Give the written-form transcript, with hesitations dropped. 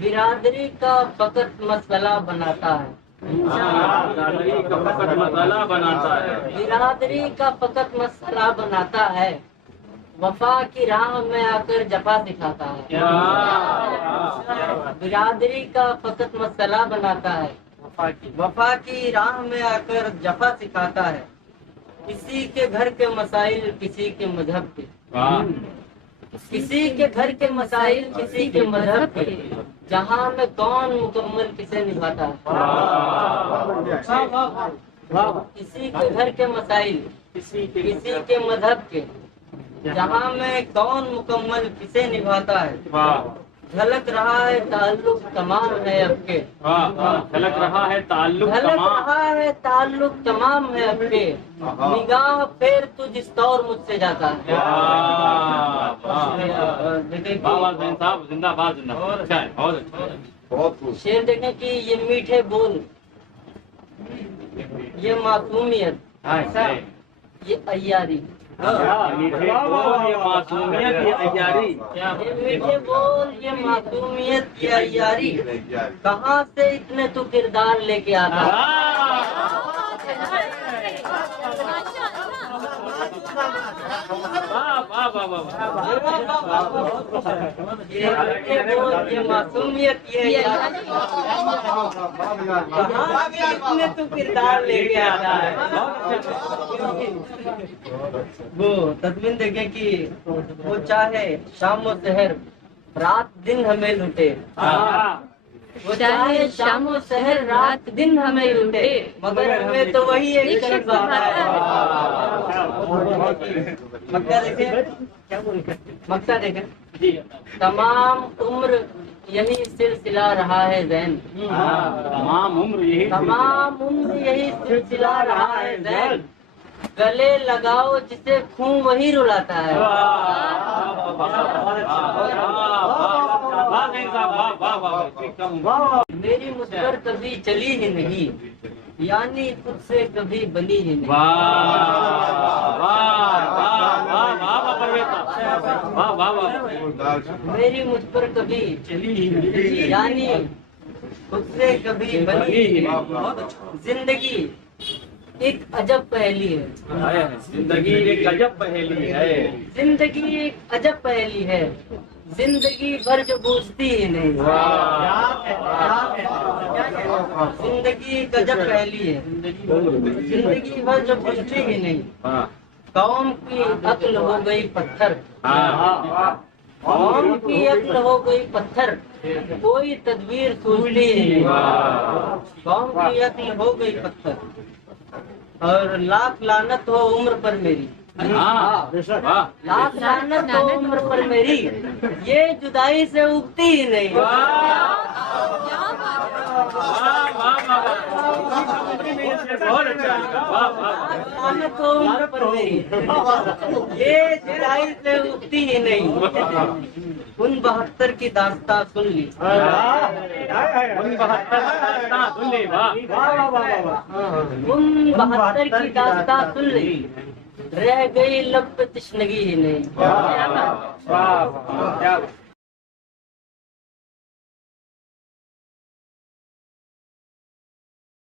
برادری کا فقط مسئلہ بناتا ہے. برادری کا فقط مسئلہ بناتا ہے. برادری کا فقط مسئلہ بناتا ہے. وفا کی راہ میں آ کر جفا سکھاتا ہے. برادری کا فقط مسئلہ بناتا ہے. وفا کی راہ میں آ کر جفا سکھاتا ہے. کسی کے گھر کے مسائل کسی کے مذہب کے. کسی کے گھر کے مسائل کسی کے مذہب کے. جہاں میں کون مکمل کسے نبھاتا ہے. کسی کے گھر کے مسائل کسی کے مذہب کے. جہاں میں کون مکمل کسے نبھاتا ہے. جھلک رہا ہے تعلق تمام ہے اب کے. جھلک رہا ہے تعلق جھلک تمام. رہا ہے تعلق تمام ہے اب کے. نگاہ پھر تو جس طور مجھ سے جاتا ہے. صاحب زندہ باد زندہ بہت شعر دیکھیں کہ یہ میٹھے بول یہ معصومیت یہ عیاری. یہ معصومیت یہ عیاری. یہ میٹھے بول یہ معصومیت یہ عیاری. کہاں سے اتنے تو کردار لے کے آتا ہے. یہ معصومیت یہ عیاری. کہاں سے اتنے تو کردار لے کے آتا ہے. وہ تدوین دیکھیں کہ وہ چاہے شام و سحر رات دن ہمیں لوٹے. وہ چاہے شام و سحر رات دن ہمیں لوٹے مگر ہمیں تو وہی ایک شخص آتا ہے. مکتا دیکھیں تمام عمر یہی سلسلہ رہا ہے زین. تمام عمر یہی سلسلہ رہا ہے زین. گلے لگاؤ جسے خون وہی رلاتا ہے. میری مجھ پر کبھی چلی ہی نہیں یعنی خود سے کبھی بنی ہی نہیں. میری مجھ پر کبھی چلی ہی نہیں یعنی خود سے کبھی بنی ہی نہیں. زندگی ایک عجب پہلی ہے. زندگی ایک عجب پہیلی ہے. زندگی ایک عجب پہلی ہے. زندگی بھر جو بوجھتی ہی نہیں. زندگی ایک عجب پہلی ہے. زندگی بھر جو بوجھتی ہی نہیں. قوم کی عقل ہو گئی پتھر. قوم کی عقل ہو گئی پتھر کوئی تدبیر سوچتی ہی نہیں. قوم کی عقل ہو گئی پتھر اور لاکھ لعنت ہو عمر پر میری. لاکھ لعنت ہو عمر پر میری یہ جدائی سے اگتی ہی نہیں. لعنت ہو عمر پر میری یہ جدائی سے اگتی ہی نہیں. ان 72 کی داستان سن لی. ان 72 کی داستان سن لی رہ گئی لب پہ تشنگی ہی نہیں.